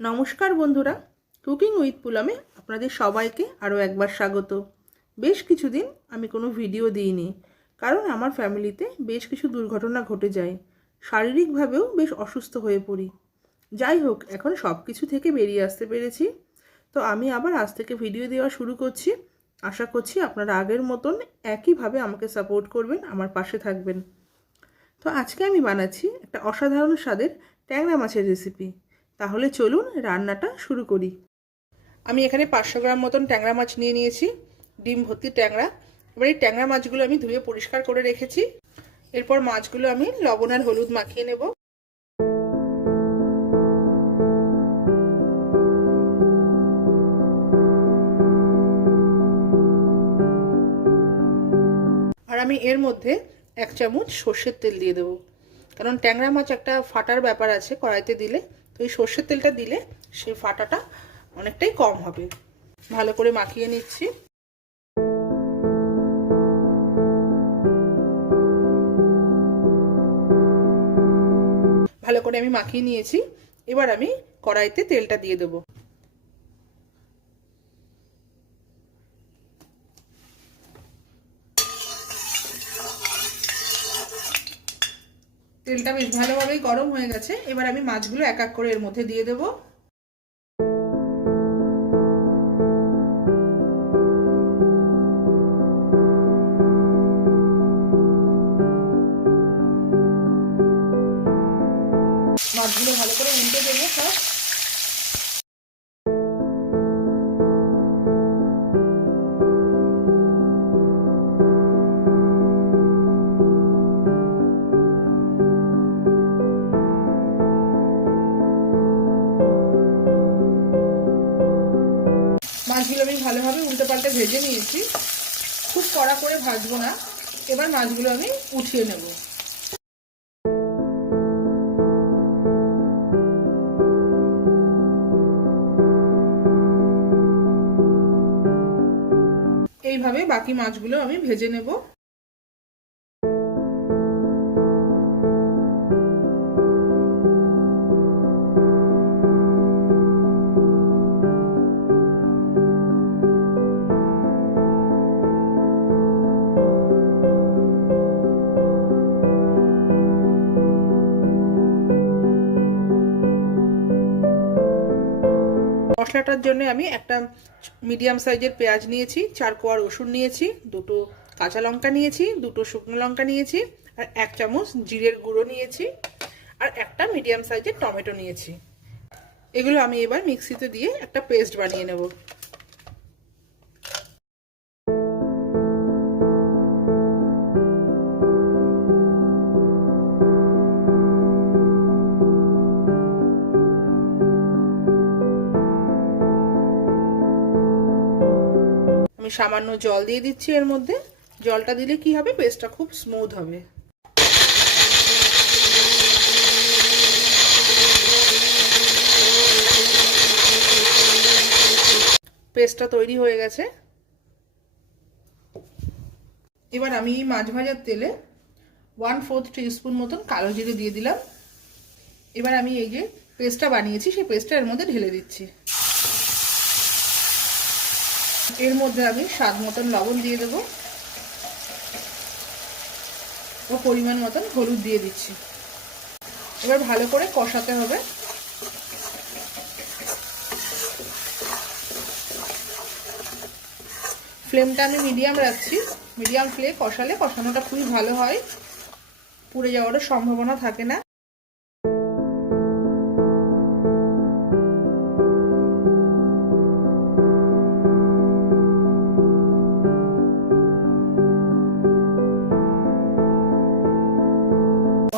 নমস্কার বন্ধুরা, cooking with পুলামে আপনাদের সবাইকে আরও একবার স্বাগত। বেশ কিছুদিন আমি কোনো ভিডিও দিইনি, কারণ আমার ফ্যামিলিতে বেশ কিছু দুর্ঘটনা ঘটে যায়। শারীরিকভাবেও বেশ অসুস্থ হয়ে পড়ি। যাই হোক, এখন সব কিছু থেকে বেরিয়ে আসতে পেরেছি। তো আমি আবার আজ থেকে ভিডিও দেওয়া শুরু করছি। আশা করছি আপনারা আগের মতন একইভাবে আমাকে সাপোর্ট করবেন, আমার পাশে থাকবেন। তো আজকে আমি বানাচ্ছি একটা অসাধারণ স্বাদের ট্যাংরা মাছের রেসিপি। তাহলে চলুন রান্নাটা শুরু করি। আমি এখানে 500 গ্রাম মতন ট্যাংরা মাছ নিয়ে নিয়েছি, ডিম ভর্তি ট্যাংরা। এবার এই ট্যাংরা মাছগুলো আমি ধুয়ে পরিষ্কার করে রেখেছি। এরপর মাছগুলো আমি লবণ আর হলুদ মাখিয়ে নেব। আর আমি এর মধ্যে 1 চামচ সর্ষের তেল দিয়ে দেবো, কারণ ট্যাংরা মাছ একটা ফাটার ব্যাপার আছে কড়াইতে দিলে। তো এই সর্ষের তেলটা দিলে সেই ফাটাটা অনেকটাই কম হবে। ভালো করে মাখিয়ে নিচ্ছি। ভালো করে আমি মাখিয়ে নিয়েছি। এবার আমি কড়াইতে তেলটা দিয়ে দেবো। তেলটা বেশ ভালোভাবেই গরম হয়ে গেছে। এবার আমি মাছগুলো এক এক করে এর মধ্যে দিয়ে দেব। মাছগুলো ভালো করে উল্টে দেবো সব। মাছগুলো আমি ভালোভাবে উল্টে পাল্টে ভেজে নিয়েছি। খুব কড়া করে ভাজবো না। এবার মাছগুলো আমি উঠিয়ে নেব। এইভাবে বাকি মাছগুলো আমি ভেজে নেব। মশলাটার জন্য আমি একটা মিডিয়াম সাইজের পেঁয়াজ নিয়েছি, 4 কোয়া রসুন নিয়েছি, 2টো কাঁচা লঙ্কা নিয়েছি, 2টো শুকনো লঙ্কা নিয়েছি, আর 1 চামচ জিরের গুঁড়ো নিয়েছি, আর একটা মিডিয়াম সাইজের টমেটো নিয়েছি। এগুলো আমি এবার মিক্সিতে দিয়ে একটা পেস্ট বানিয়ে নেব। আমি সামান্য জল দিয়ে দিচ্ছি এর মধ্যে। জলটা দিলে কি হবে, পেস্টটা খুব স্মুথ হবে। পেস্টটা তৈরি হয়ে গেছে। এবার আমি মাছ ভাজার তেলে 1/4 টিস্পুন মতন কালো জিরে দিয়ে দিলাম। এবার আমি এই যে পেস্টটা বানিয়েছি সেই পেস্টটা এর মধ্যে ঢেলে দিচ্ছি। এর মধ্যে আমি স্বাদ মতন লবণ দিয়ে দেবো ও পরিমাণ মতন হলুদ দিয়ে দিচ্ছি। এবার ভালো করে কষাতে হবে। ফ্লেমটা আমি মিডিয়াম রাখছি। মিডিয়াম ফ্লেমে কষালে কষানোটা খুবই ভালো হয়, পুড়ে যাওয়ারও সম্ভাবনা থাকে না।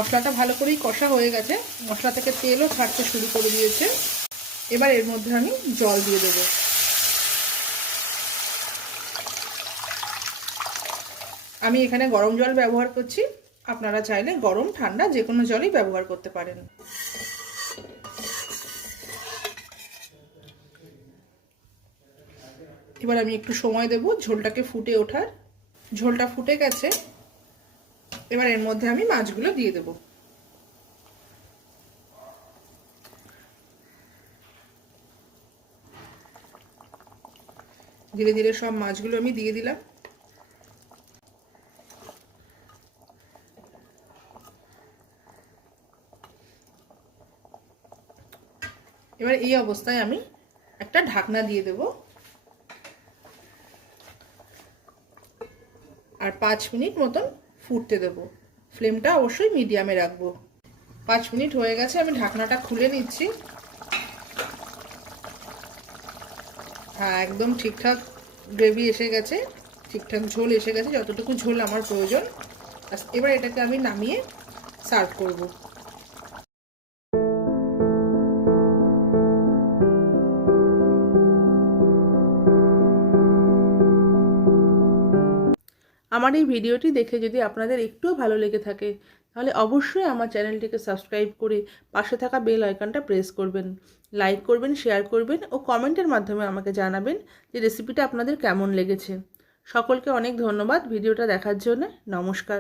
মশলাটা ভালো করেই কষা হয়ে গেছে, মশলা থেকে তেলও ছাড়তে শুরু করে দিয়েছে। এবার এর মধ্যে আমি জল দিয়ে দেবো। আমি এখানে গরম জল ব্যবহার করছি, আপনারা চাইলে গরম ঠান্ডা যে কোনো জলই ব্যবহার করতে পারেন। এবার আমি একটু সময় দেব ঝোলটাকে ফুটে ওঠার। ঝোলটা ফুটে গেছে। এবার এর মধ্যে আমি মাছগুলো দিয়ে দেব। ধীরে ধীরে সব মাছগুলো আমি দিয়ে দিলাম। এবার এই অবস্থায় আমি একটা ঢাকনা দিয়ে দেব আর 5 মিনিট মতন ফুটতে দেব। ফ্লেমটা অবশ্যই মিডিয়ামে রাখবো। 5 মিনিট হয়ে গেছে, আমি ঢাকনাটা খুলে নিচ্ছি। হ্যাঁ, একদম ঠিকঠাক গ্রেভি এসে গেছে, ঠিকঠাক ঝোল এসে গেছে, যতটুকু ঝোল আমার প্রয়োজন। এবার এটাকে আমি নামিয়ে সার্ভ করব। আমার এই ভিডিওটি দেখে যদি আপনাদের একটুও ভালো লেগে থাকে তাহলে অবশ্যই আমার চ্যানেলটিকে সাবস্ক্রাইব করে পাশে থাকা বেল আইকনটা প্রেস করবেন, লাইক করবেন, শেয়ার করবেন ও কমেন্টের মাধ্যমে আমাকে জানাবেন যে রেসিপিটা আপনাদের কেমন লেগেছে। সকলকে অনেক ধন্যবাদ ভিডিওটা দেখার জন্য। নমস্কার।